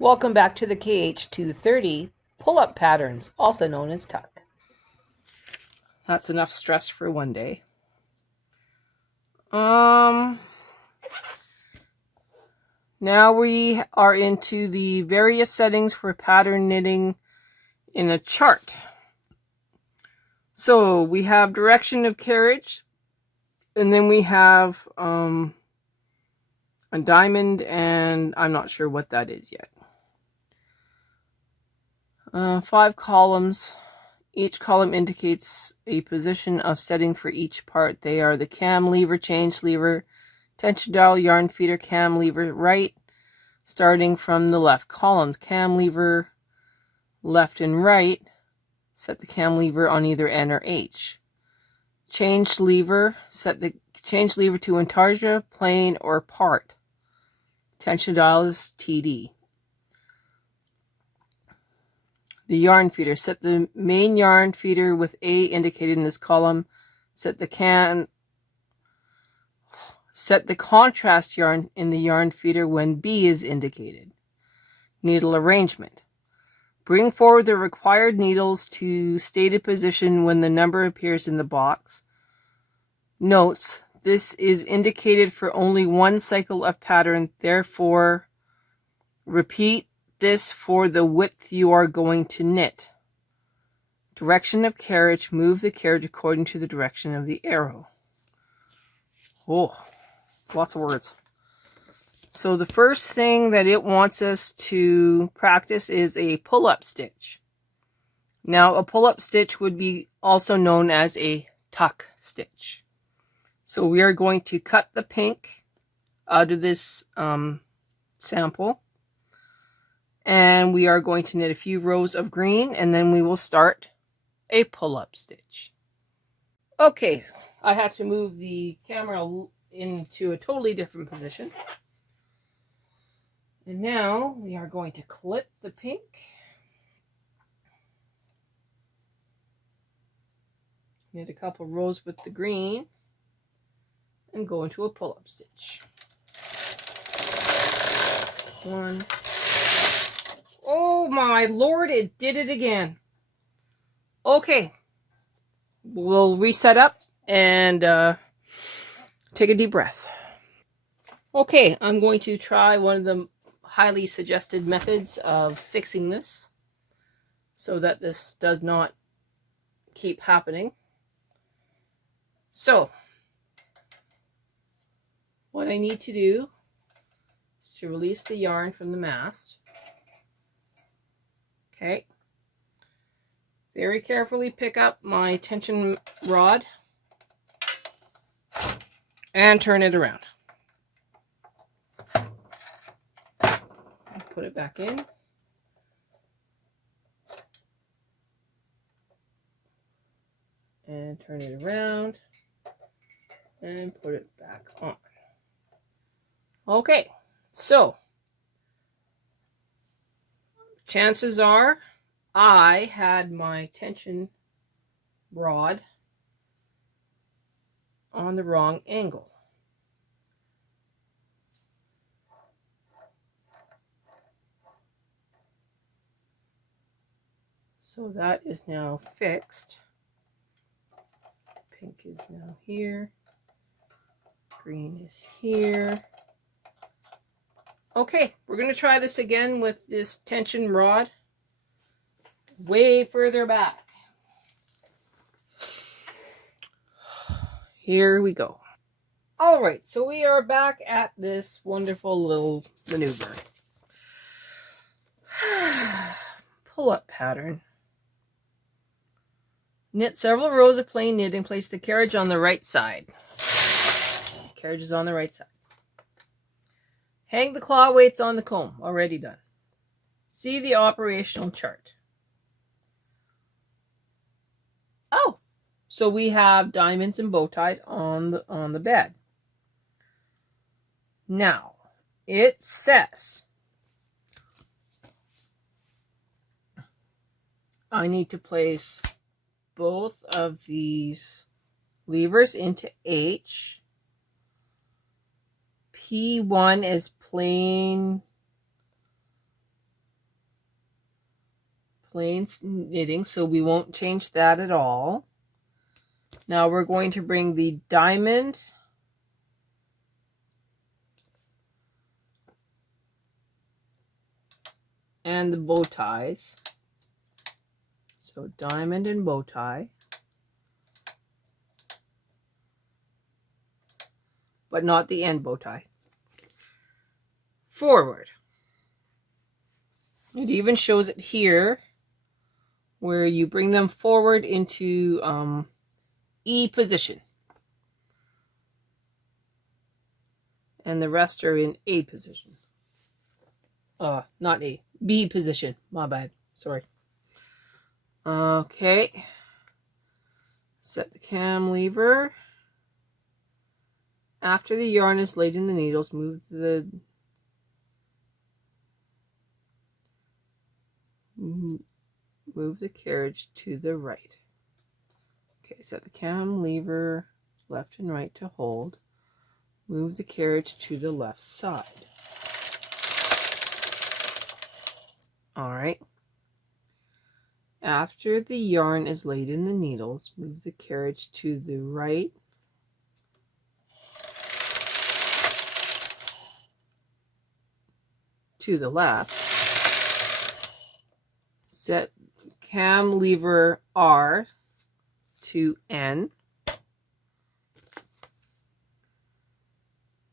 Welcome back to the KH230 pull-up patterns, also known as tuck. That's enough stress for one day. Now we are into the various settings for pattern knitting in a chart. So we have direction of carriage, and then we have a diamond, and I'm not sure what that is yet. 5 columns. Each column indicates a position of setting for each part. They are the cam lever, change lever, tension dial, yarn feeder, cam lever right, starting from the left column. Cam lever left and right. Set the cam lever on either N or H. Change lever. Set the change lever to intarsia, plain, or part. Tension dial is TD. The yarn feeder. Set the main yarn feeder with A indicated in this column. Set the contrast yarn in the yarn feeder when B is indicated. Needle arrangement. Bring forward the required needles to stated position when the number appears in the box. Notes: this is indicated for only one cycle of pattern, therefore repeat this for the width you are going to knit. Direction of carriage. Move the carriage according to the direction of the arrow. Oh, lots of words. So the first thing that it wants us to practice is a pull-up stitch. Now, a pull-up stitch would be also known as a tuck stitch. So we are going to cut the pink out of this sample. And we are going to knit a few rows of green, and then we will start a pull-up stitch. Okay, I had to move the camera into a totally different position. And now we are going to clip the pink. Knit a couple rows with the green and go into a pull-up stitch. 1. Oh my lord, it did it again. Okay, we'll reset up and take a deep breath. Okay, I'm going to try one of the highly suggested methods of fixing this so that this does not keep happening. So, what I need to do is to release the yarn from the mast. Okay. Very carefully pick up my tension rod and turn it around. Put it back in. And turn it around and put it back on. Okay, so chances are I had my tension rod on the wrong angle. So that is now fixed. Pink is now here. Green is here. Okay, we're going to try this again with this tension rod way further back. Here we go. All right, so we are back at this wonderful little maneuver. Pull-up pattern. Knit several rows of plain knitting. Place the carriage on the right side. The carriage is on the right side. Hang the claw weights on the comb. Already done. See the operational chart. Oh, so we have diamonds and bow ties on the bed. Now, it says I need to place both of these levers into H. P1 is plain plain knitting, so we won't change that at all. Now we're going to bring the diamond and the bow ties. So diamond and bow tie, but not the end bow tie. Forward. It even shows it here where you bring them forward into E position. And the rest are in A position. Not A, B position. My bad. Sorry. Okay. Set the cam lever. After the yarn is laid in the needles, move the carriage to the right. Okay, set the cam lever left and right to hold. Move the carriage to the left side. All right. After the yarn is laid in the needles, move the carriage to the right to the left. Set cam lever R to N.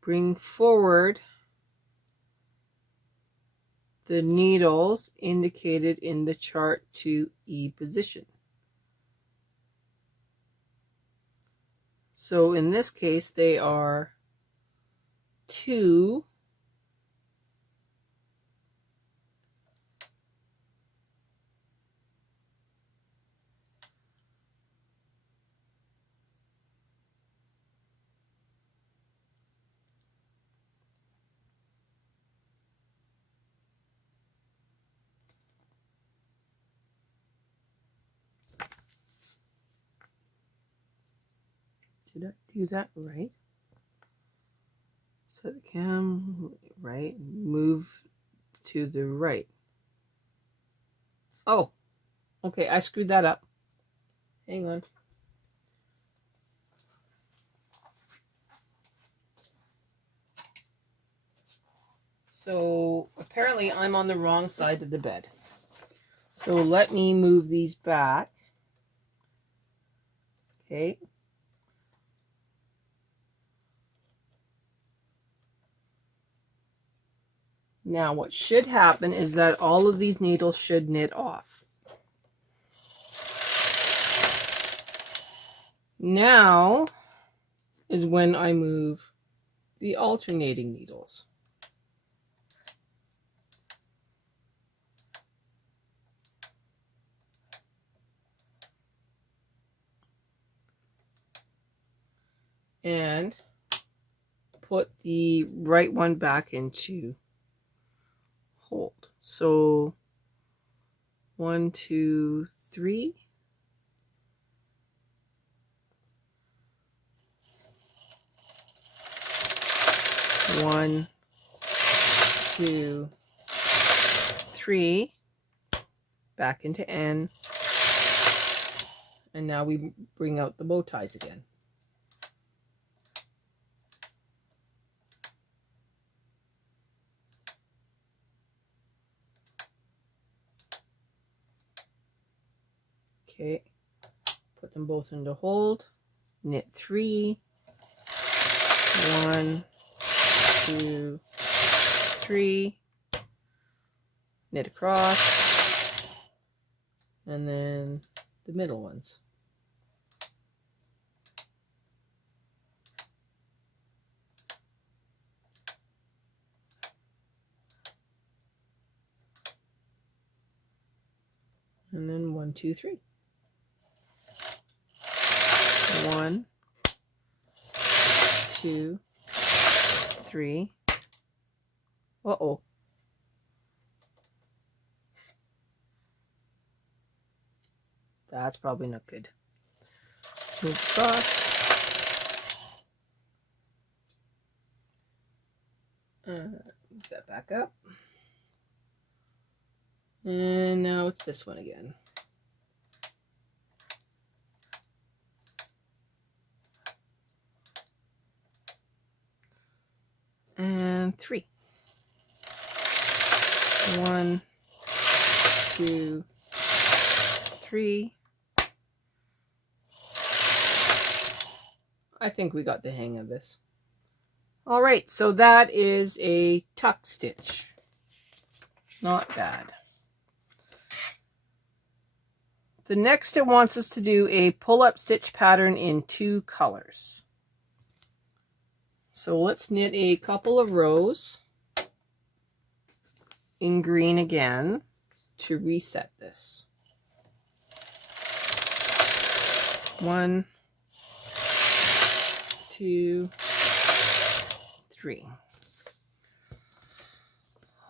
Bring forward the needles indicated in the chart to E position. So in this case, they are 2, did I do that right? Set the cam right, move to the right. Oh, okay, I screwed that up. Hang on. So apparently I'm on the wrong side of the bed. So let me move these back. Okay. Now what should happen is that all of these needles should knit off. Now is when I move the alternating needles. And put the right one back into hold. So 1, 2, 3. 1, 2, 3. Back into N. And now we bring out the bow ties again. Okay, put them both into hold, knit 3, 1, 2, 3, knit across, and then the middle ones. And then 1, 2, 3. 1, 2, 3. Uh-oh. That's probably not good. Move across. Move that back up. And now it's this one again. And 3. 1, 2, 3. I think we got the hang of this. All right, so that is a tuck stitch. Not bad. The next it wants us to do a pull-up stitch pattern in 2 colors. So let's knit a couple of rows in green again to reset this. 1, 2, 3.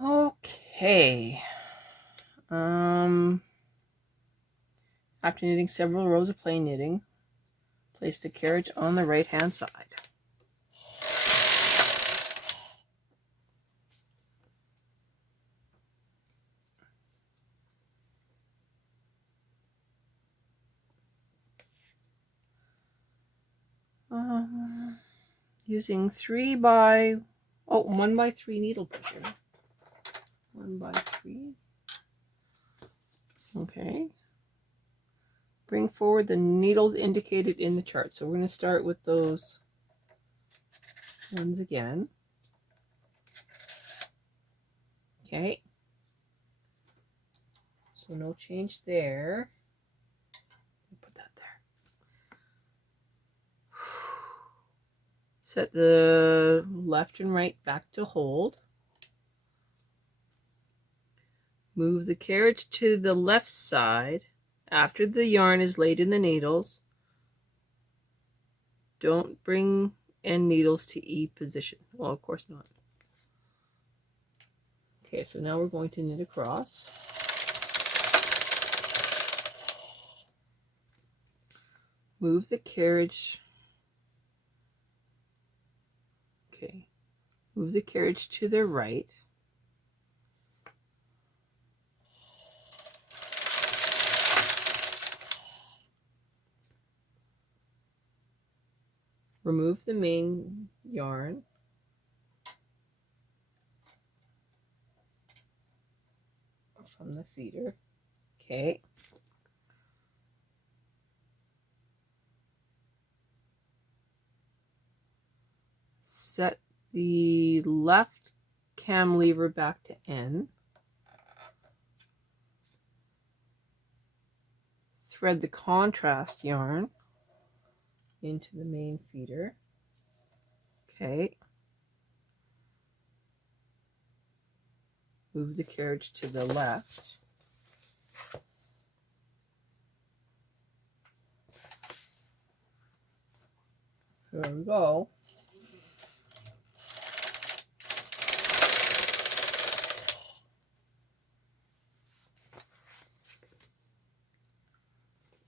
Okay. After knitting several rows of plain knitting, place the carriage on the right hand side. Using 1 by 3 needle pusher. 1 by 3. Okay. Bring forward the needles indicated in the chart. So we're going to start with those ones again. Okay. So no change there. Put that there. Set the left and right back to hold. Move the carriage to the left side after the yarn is laid in the needles. Don't bring end needles to E position. Well, of course not. Okay, so now we're going to knit across. Move the carriage. Okay. Move the carriage to the right. Remove the main yarn. From the feeder. Okay. Set the left cam lever back to N. Thread the contrast yarn into the main feeder. Okay. Move the carriage to the left. There we go.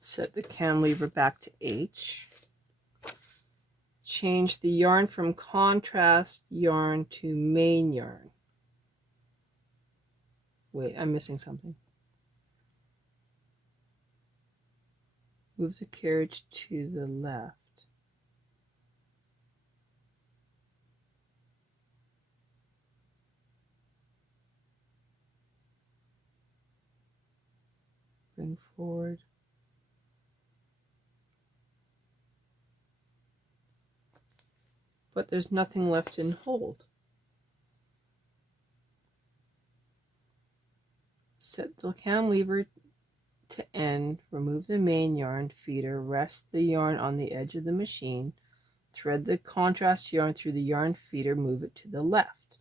Set the cam lever back to H. Change the yarn from contrast yarn to main yarn. Wait, I'm missing something. Move the carriage to the left. Bring forward. But there's nothing left in hold. Set the cam lever to end, remove the main yarn feeder, rest the yarn on the edge of the machine, thread the contrast yarn through the yarn feeder, move it to the left.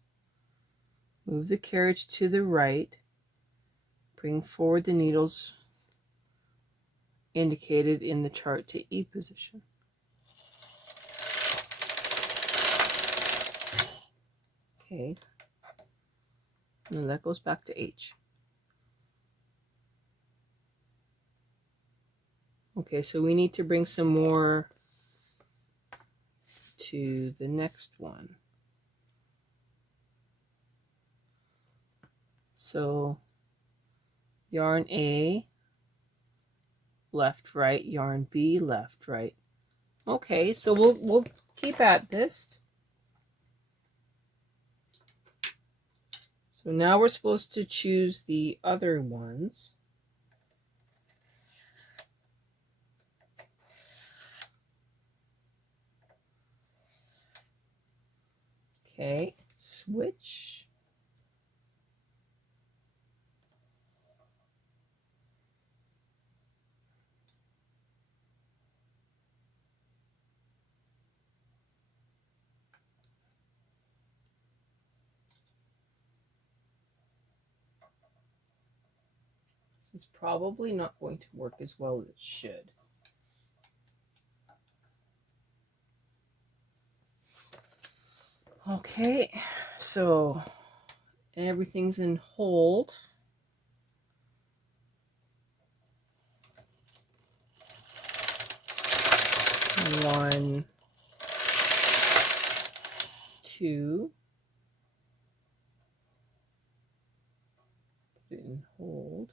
Move the carriage to the right, bring forward the needles indicated in the chart to E position. Okay, and that goes back to H. Okay, so we need to bring some more to the next one. So yarn A, left, right, yarn B, left, right. Okay, so we'll keep at this. So now we're supposed to choose the other ones. Okay, switch. This is probably not going to work as well as it should. Okay, so everything's in hold. One, two. Put it in hold.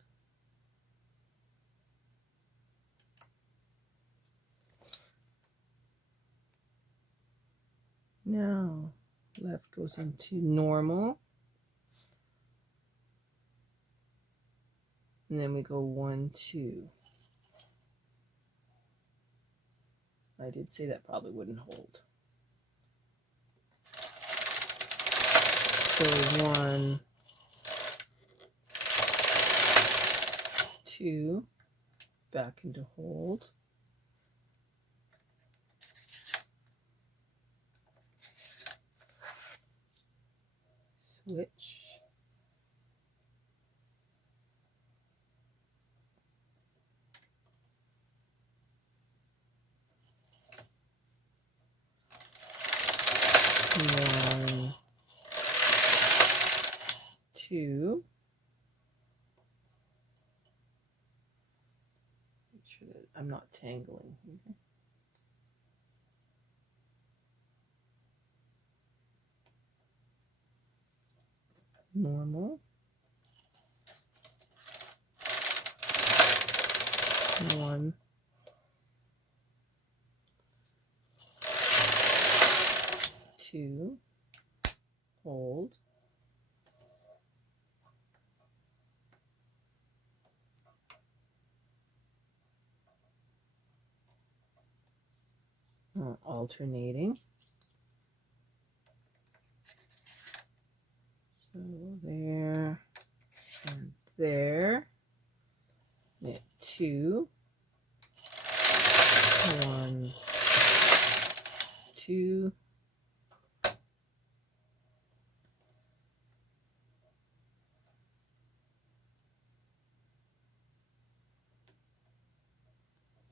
Now, left goes into normal. And then we go 1, 2. I did say that probably wouldn't hold. So 1, 2, back into hold. Switch. One, two. Make sure that I'm not tangling here. Normal. 1, 2, hold. Alternating. So there and there. Knit 2. 1, 2.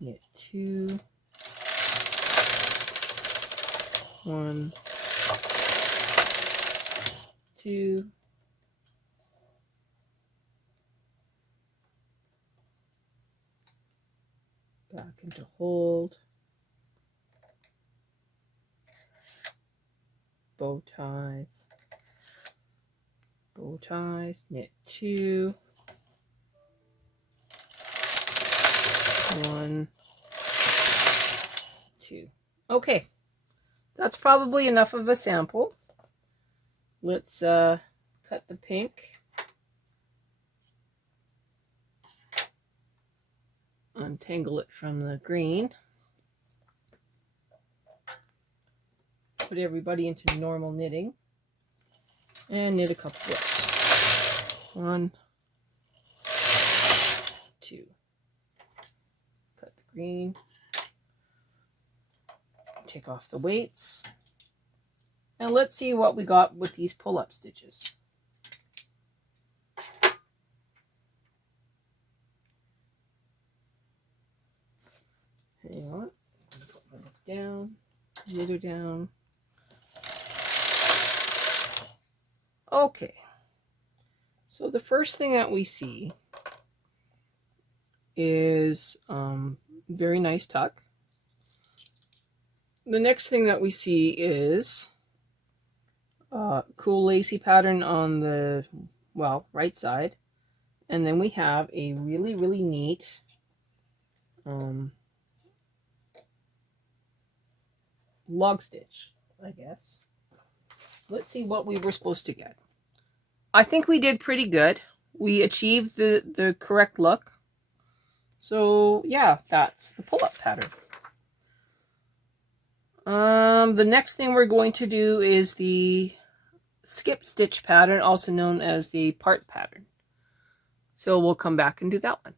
Knit 2. 1, 2. Back into hold. Bow ties. Bow ties. Knit 2. 1, 2. Okay, that's probably enough of a sample. Let's cut the pink. Untangle it from the green. Put everybody into normal knitting. And knit a couple rows. 1, 2. Cut the green. Take off the weights. And let's see what we got with these pull-up stitches. Hang on. Put my book down. Knit her down. Okay. So the first thing that we see is very nice tuck. The next thing that we see is cool lacy pattern on the, well, right side. And then we have a really, really neat log stitch, I guess. Let's see what we were supposed to get. I think we did pretty good. We achieved the correct look. So yeah, that's the pull-up pattern. The next thing we're going to do is the skip stitch pattern, also known as the part pattern. So we'll come back and do that one.